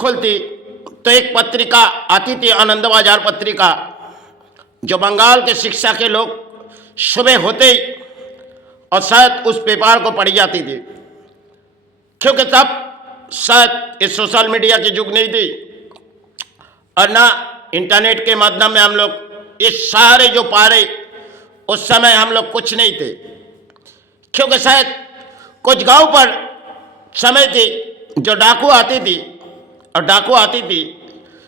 खुलती तो एक पत्रिका आती थी, आनंद बाजार पत्रिका, जो बंगाल के शिक्षा के लोग सुबह होते ही और शायद उस पेपर को पढ़ी जाती थी, क्योंकि तब शायद इस सोशल मीडिया की युग नहीं थी और ना इंटरनेट के माध्यम में हम लोग इस सारे जो पारे, उस समय हम लोग कुछ नहीं थे, क्योंकि शायद कुछ गांव पर समय थी जो डाकू आती थी और डाकू आती थी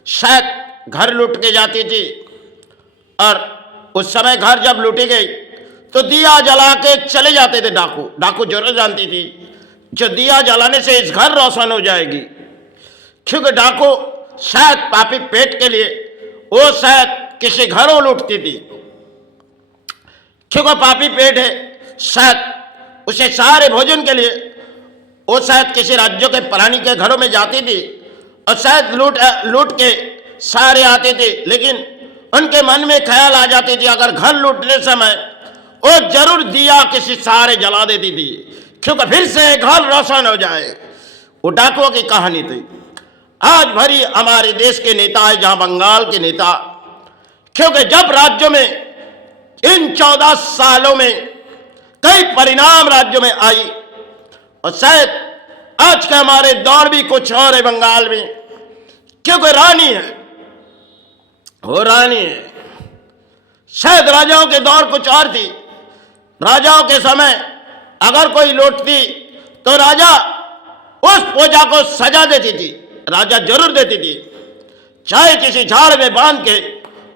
शायद घर लूट के जाती थी, और उस समय घर जब लूटी गई तो दिया जला के चले जाते थे डाकू। डाकू जरूर जानती थी जो दिया जलाने से इस घर रोशन हो जाएगी, क्योंकि डाकू शायद पापी पेट के लिए वो शायद किसी घरों लूटती थी, क्योंकि पापी पेट है, शायद उसे सारे भोजन के लिए वो शायद किसी राज्यों के प्राणी के घरों में जाती थी और शायद लूट के सारे आते थे, लेकिन उनके मन में ख्याल आ जाती थी अगर घर लूटने समय वो जरूर दिया किसी सहारे जला देती थी, क्योंकि फिर से घर रोशन हो जाए। वो डाकुओं की कहानी थी। आज भरी हमारे देश के नेता है, जहां बंगाल के नेता, क्योंकि जब राज्यों में इन 14 सालों में कई परिणाम राज्यों में आई, और शायद आज का हमारे दौर भी कुछ और है बंगाल में, क्योंकि रानी है, वो रानी है। शायद राजाओं के दौर कुछ और थी। राजाओं के समय अगर कोई लौटती तो राजा उस प्रजा को सजा देती थी, राजा जरूर देती थी, चाहे किसी झाड़ में बांध के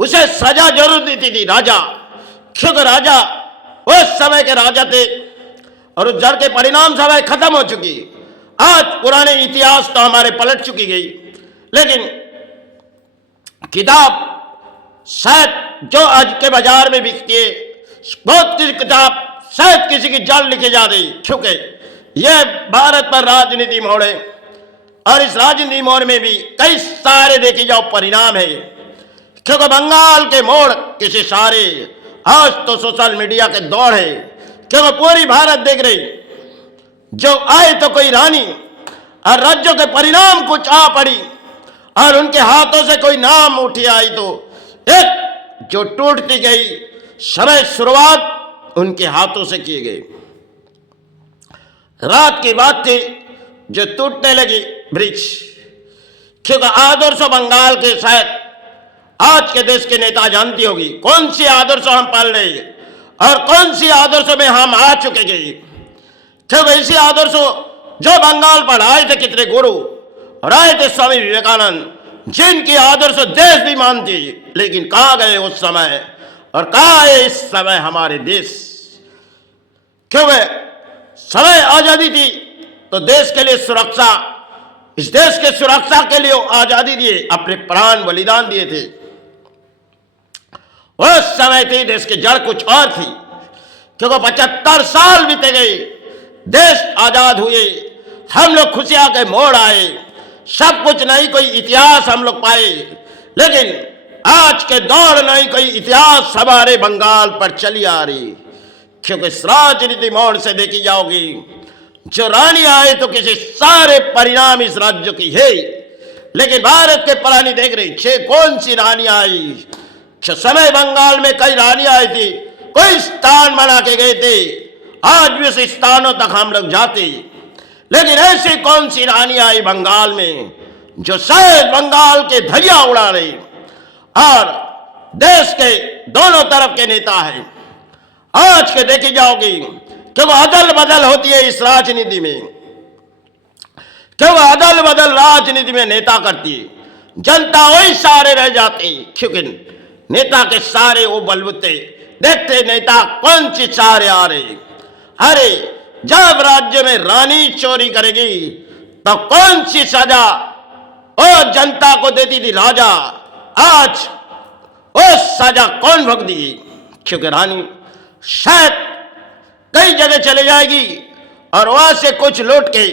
उसे सजा जरूर देती थी राजा, क्योंकि राजा उस समय के राजा थे और उस जड़ के परिणाम समय खत्म हो चुकी। आज पुराने इतिहास तो हमारे पलट चुकी गई, लेकिन किताब शायद जो आज के बाजार में बिकती है, बहुत सी किताब शायद किसी की जड़ लिखी जा रही, क्योंकि यह भारत पर राजनीति मोड़ है और इस राजनीति मोड़ में भी कई सारे देखी जाओ परिणाम है, क्योंकि बंगाल के मोड़ किसी सारे, आज तो सोशल मीडिया के दौर है, क्योंकि पूरी भारत देख रही, जो आए तो कोई रानी और राज्यों के परिणाम कुछ आ पड़ी और उनके हाथों से कोई नाम उठी आई तो एक जो टूटती गई समय शुरुआत उनके हाथों से किए गए। रात की बात थी जो टूटने लगी ब्रिज, क्योंकि आदर्श बंगाल के शायद आज के देश के नेता जानती होगी कौन सी आदर्श हम पाल रहे हैं और कौन सी आदर्शों में हम आ चुके गए, क्योंकि इसी आदर्शों जो बंगाल पर आए थे कितने गुरु और आए थे स्वामी विवेकानंद, जिनकी आदर्श देश भी मानती, लेकिन कहां गए उस समय और कहां है इस समय हमारे देश, क्योंकि समय आजादी थी तो देश के लिए सुरक्षा, इस देश के सुरक्षा के लिए आजादी दिए, अपने प्राण बलिदान दिए थे। उस समय थी देश की जड़ कुछ और थी, क्योंकि 75 साल बीते गए, देश आजाद हुए, हम लोग खुशियां के मोड़ आए, सब कुछ नहीं कोई इतिहास हम लोग पाए, लेकिन आज के दौर नहीं कोई इतिहास हमारे बंगाल पर चली आ रही, क्योंकि इस राजनीति मोड़ से देखी जाओगी जो रानी आए तो किसी सारे परिणाम इस राज्य की है, लेकिन भारत के प्राणी देख रही छे कौन सी रानी आई, समय बंगाल में कई रानी आई थी, कोई स्थान बना के गए थे, आज भी उस स्थानों तक हम लोग जाते, लेकिन ऐसी कौन सी रानी आई बंगाल में जो शायद बंगाल के धजिया उड़ा रही और देश के दोनों तरफ के नेता है। आज के देखी जाओगी क्योंकि अदल बदल होती है इस राजनीति में, क्योंकि अदल बदल राजनीति में नेता करती है, जनता वही सारे रह जाती, क्योंकि नेता के सारे वो बलबूते देखते नेता कौन सी सारे आ रहे। अरे जब राज्य में रानी चोरी करेगी तो कौन सी सजा और जनता को देती थी राजा, आज वो सजा कौन भुगतेगी, क्योंकि रानी शायद कई जगह चले जाएगी और वहां से कुछ लौट के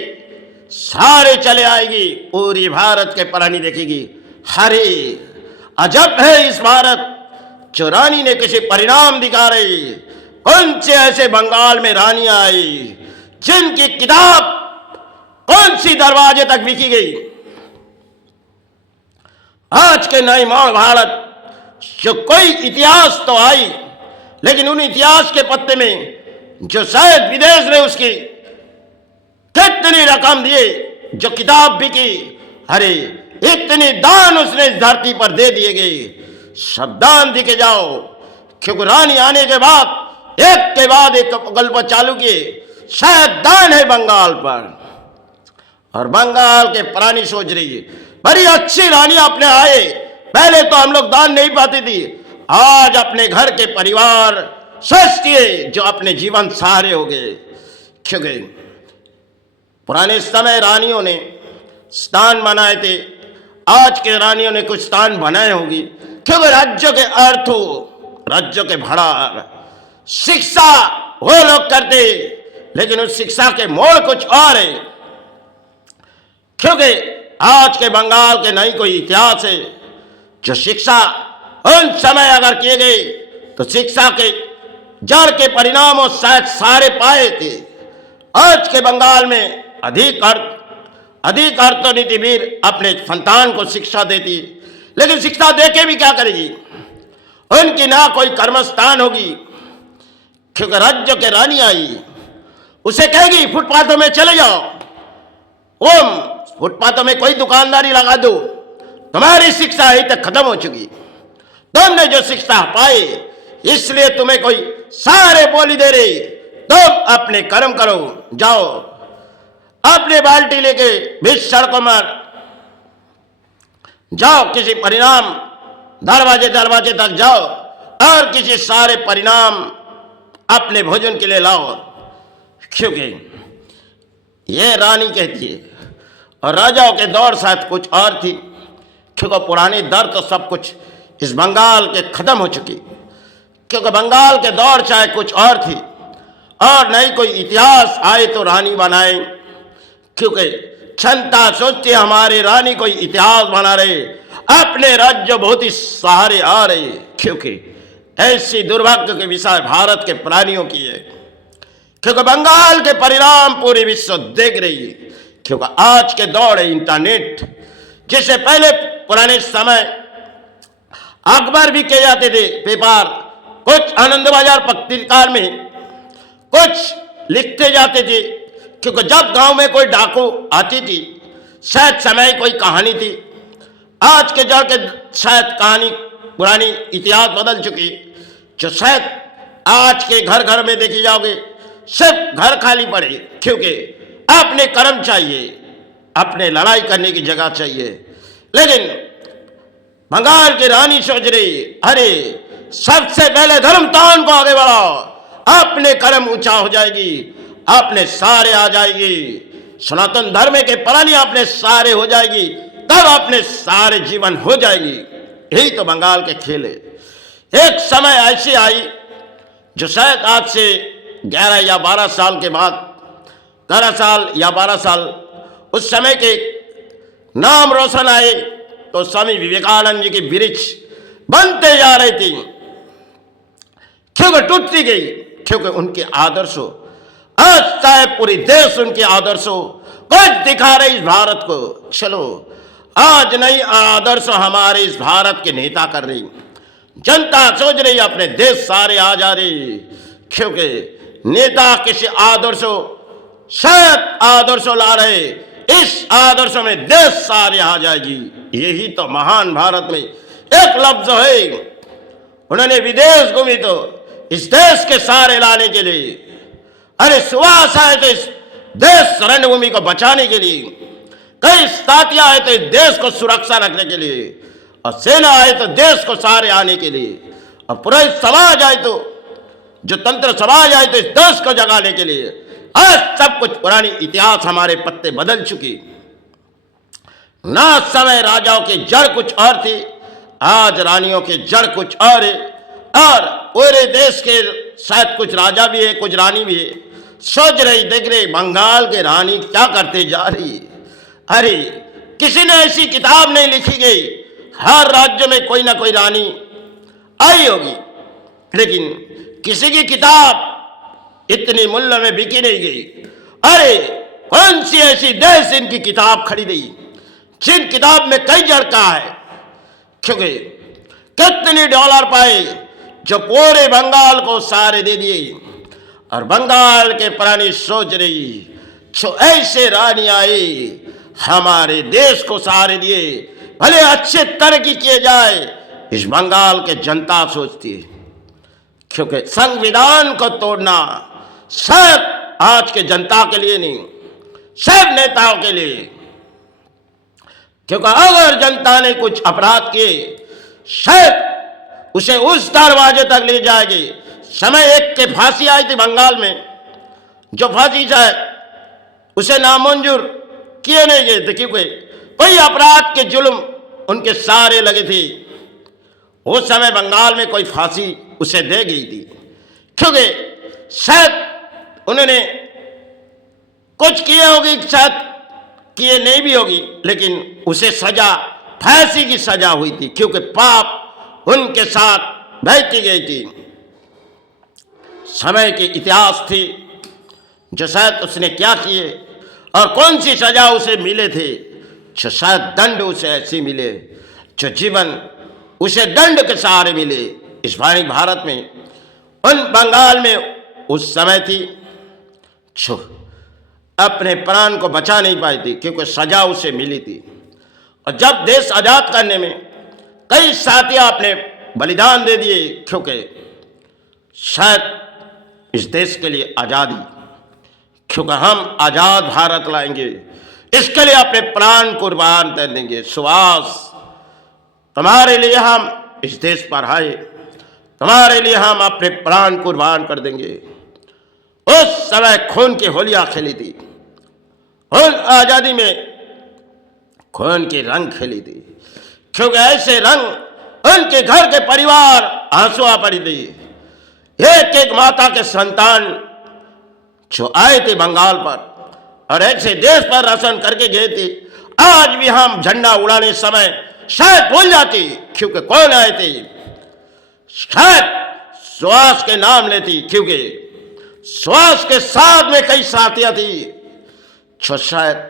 सारे चले आएगी, पूरी भारत के प्राणी देखेगी। हरे अजब है इस भारत जो रानी ने किसी परिणाम दिखा रही, कौन से ऐसे बंगाल में रानियां आई जिनकी किताब कौन सी दरवाजे तक बिकी गई, आज के नए महाभारत जो कोई इतिहास तो आई, लेकिन उन इतिहास के पत्ते में जो शायद विदेश ने उसकी कितनी रकम दिए, जो किताब बिकी, अरे इतनी दान उसने इस धरती पर दे दिए गए, सब दान दिखे जाओ। क्योंकि रानी आने के बाद एक के बाद एक प्रकल्प चालू किए, शायद दान है बंगाल पर, और बंगाल के प्राणी सोच रही है बड़ी अच्छी रानी अपने आए, पहले तो हम लोग दान नहीं पाती थी, आज अपने घर के परिवार सोचती है जो अपने जीवन सहारे हो गए। क्योंकि पुराने समय रानियों ने स्थान बनाए थे, आज के रानियों ने कुछ स्थान बनाए होगी। क्योंकि राज्यों के अर्थों, राज्यों के भड़ार, शिक्षा वो लोग करते, लेकिन उस शिक्षा के मोड़ कुछ और है। क्योंकि आज के बंगाल के नहीं कोई इतिहास है जो शिक्षा उन समय अगर किए गए तो शिक्षा के जड़ के परिणाम और शायद सारे पाए थे। आज के बंगाल में अधिक अर्थनीतिवीर अपने संतान को शिक्षा देती, लेकिन शिक्षा देके भी क्या करेगी, उनकी ना कोई कर्मस्थान होगी। क्योंकि राज्य के रानी आई, उसे कहेगी फुटपाथों में चले जाओ, ओम फुटपाथों में कोई दुकानदारी लगा दो, तुम्हारी शिक्षा अभी तक खत्म हो चुकी, तुमने जो शिक्षा पाई इसलिए तुम्हें कोई सारे बोली दे रही, तुम अपने कर्म करो, जाओ अपने बाल्टी लेके बीच सड़कों पर जाओ, किसी परिणाम दरवाजे तक जाओ और किसी सारे परिणाम अपने भोजन के लिए लाओ। क्योंकि ये रानी कहती है, और राजाओं के दौर शायद कुछ और थी। क्योंकि पुरानी दर तो सब कुछ इस बंगाल के खत्म हो चुकी, क्योंकि बंगाल के दौर चाहे कुछ और थी, और नहीं कोई इतिहास आए तो रानी बनाए। क्योंकि क्षमता सोचती हमारे रानी कोई इतिहास बना रहे, अपने राज्य बहुत ही सहारे आ रहे। क्योंकि ऐसी दुर्भाग्य के विषय भारत के प्राणियों की है। क्योंकि बंगाल के परिणाम पूरी विश्व देख रही है। क्योंकि आज के दौर है इंटरनेट, जिसे पहले पुराने समय अखबार भी किए जाते थे, पेपर, कुछ आनंद बाजार पत्रिका में कुछ लिखते जाते थे। क्योंकि जब गांव में कोई डाकू आती थी, शायद समय कोई कहानी थी, आज के दौर के शायद कहानी पुरानी इतिहास बदल चुकी, जो शायद आज के घर घर में देखी जाओगे सिर्फ घर खाली पड़े। क्योंकि अपने कर्म चाहिए, अपने लड़ाई करने की जगह चाहिए। लेकिन बंगाल की रानी सोच रही, अरे सबसे पहले धर्मतान को आगे बढ़ाओ, अपने कर्म ऊंचा हो जाएगी, अपने सारे आ जाएगी, सनातन धर्म के प्राणी अपने सारे हो जाएगी, तब अपने सारे जीवन हो जाएगी। यही तो बंगाल के खेल है। एक समय ऐसी आई जो शायद आज से 11 या 12 साल के बाद, 13 साल या 12 साल, उस समय के नाम रोशन आए तो स्वामी विवेकानंद जी की वृक्ष बनते जा रही थी। क्योंकि टूटती गई, क्योंकि उनके आदर्शों, आज चाहे पूरी देश उनके आदर्शों कुछ दिखा रहे इस भारत को। चलो आज नई आदर्श हमारे इस भारत के नेता कर रही, जनता सोच रही अपने देश सारे आ जा रही। क्योंकि नेता किसी आदर्शों, शायद आदर्शों ला रहे, इस आदर्श में देश सारे आ जाएगी। यही तो महान भारत में एक लफ्ज है। उन्होंने विदेश घूमी तो इस देश के सारे लाने के लिए, अरे सुहास आए तो इस देश रणभूमि को बचाने के लिए, कई साथियां आए तो इस देश को सुरक्षा रखने के लिए, और सेना आए तो देश को सारे आने के लिए, और पूरा समाज आए तो, जो तंत्र समाज आए तो इस देश को जगाने के लिए। आज सब कुछ पुरानी इतिहास हमारे पत्ते बदल चुकी। ना समय राजाओं की जड़ कुछ और थी, आज रानियों की जड़ कुछ और है। और पूरे देश के शायद कुछ राजा भी है, कुछ रानी भी है, सोच रही, देख रही बंगाल के रानी क्या करते जा रही। अरे किसी ने ऐसी किताब नहीं लिखी गई, हर राज्य में कोई ना कोई रानी आई होगी, लेकिन किसी की किताब इतनी मूल्य में बिकी नहीं गई। अरे कौन सी ऐसी देश इनकी किताब खरीदी जिन किताब में कई जड़ का है, क्योंकि कितने डॉलर पाए जो पूरे बंगाल को सहारे दे दिए। और बंगाल के प्राणी सोच रही जो ऐसे रानी आई हमारे देश को सहारे दिए, भले अच्छे तरक्की किए जाए, इस बंगाल के जनता सोचती है। क्योंकि संविधान को तोड़ना शायद आज के जनता के लिए नहीं, सब नेताओं के लिए। क्योंकि अगर जनता ने कुछ अपराध किए शायद उसे उस दरवाजे तक ले जाएगी। समय एक के फांसी आई थी बंगाल में, जो फांसी चाहे उसे नामंजूर किए नहीं गए थे क्योंकि कोई अपराध के जुल्म उनके सारे लगे थे। उस समय बंगाल में कोई फांसी उसे दे गई थी क्योंकि शायद उन्होंने कुछ किए होगी, शायद किए नहीं भी होगी, लेकिन उसे सजा फांसी की सजा हुई थी क्योंकि पाप उनके साथ बहती गई थी। समय के इतिहास थी जो शायद उसने क्या किए और कौन सी सजा उसे मिले थे, जो शायद दंड उसे ऐसी मिले जो जीवन उसे दंड के सहारे मिले। इस भारी भारत में उन बंगाल में उस समय थी जो अपने प्राण को बचा नहीं पाई थी क्योंकि सजा उसे मिली थी। और जब देश आजाद करने में कई साथियां अपने बलिदान दे दिए क्योंकि शायद इस देश के लिए आज़ादी, क्योंकि हम आज़ाद भारत लाएंगे, इसके लिए अपने प्राण कुर्बान कर देंगे। सुभाष, तुम्हारे लिए हम इस देश पर आए, तुम्हारे लिए हम अपने प्राण कुर्बान कर देंगे। उस समय खून की होलियां खेली थी, उन आज़ादी में खून के रंग खेली थी क्योंकि ऐसे रंग उनके घर के परिवार आंसुआ पड़ी थी। एक एक माता के संतान जो आए थे बंगाल पर और ऐसे देश पर राशन करके गए थे, आज भी हम झंडा उड़ाने समय शायद भूल जाती क्योंकि कौन आए थे। शायद सुभाष के नाम लेती क्योंकि सुभाष के साथ में कई साथियां थी जो शायद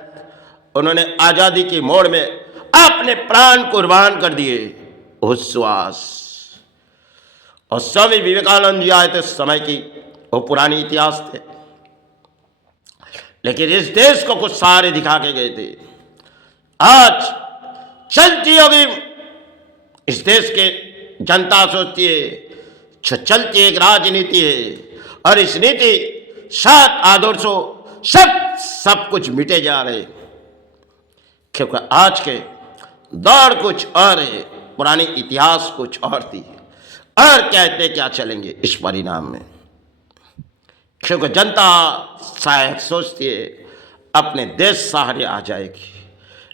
उन्होंने आजादी की मोड़ में अपने प्राण कुर्बान कर दिए। उस सुभाष और स्वामी विवेकानंद जी आए थे समय की, वो पुरानी इतिहास थे, लेकिन इस देश को कुछ सहारे दिखा के गए थे। आज चलती होगी इस देश के जनता सोचती है जो चलती एक राजनीति है और इस नीति सात आदर्शों सब कुछ मिटे जा रहे क्योंकि आज के दौर कुछ और है, पुरानी इतिहास कुछ और थी और कहते क्या चलेंगे इस परिणाम में। क्योंकि जनता शायद सोचती है अपने देश सहारे आ जाएगी,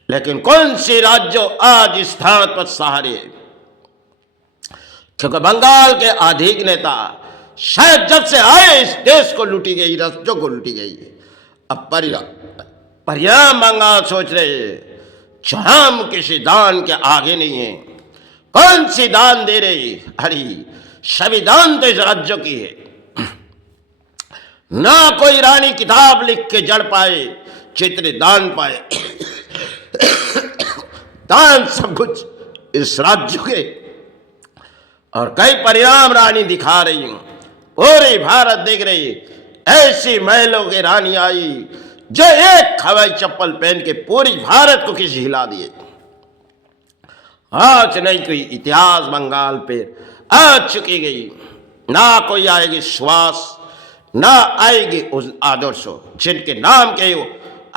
लेकिन कौन सी राज्य आज इस स्थान पर सहारे? क्योंकि बंगाल के अधिक नेता शायद जब से आए इस देश को लूटी गई, राज्यों को लूटी गई। अब परिणाम बंगाल सोच रहे जो हम किसी दान के आगे नहीं है। कौन सी दान दे रही? हरी सभी दान तो इस राज्य की है। ना कोई रानी किताब लिख के जड़ पाए चित्र दान पाए। दान सब कुछ इस राज्य के। और कई परिणाम रानी दिखा रही हूं, पूरे भारत देख रही। ऐसी महलों की रानी आई जो एक हवाई चप्पल पहन के पूरी भारत को किसी हिला दिए। आज नहीं कोई इतिहास बंगाल पे आ चुकी गई, ना कोई आएगी श्वास, ना आएगी उस आदर्शों जिनके नाम के हो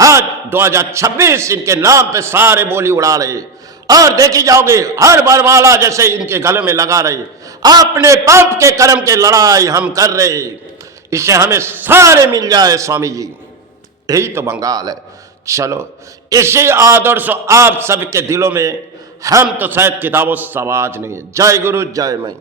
आज 2026 इनके नाम पे सारे बोली उड़ा रहे। और देखी जाओगे हर बरमाला जैसे इनके गले में लगा रहे। अपने पंप के कर्म के लड़ाई हम कर रहे, इसे हमें सारे मिल जाए स्वामी जी। यही तो बंगाल है। चलो इसी आदर्श आप सबके दिलों में हम तो शायद किताबों समाज नहीं है। जय गुरु जय मई।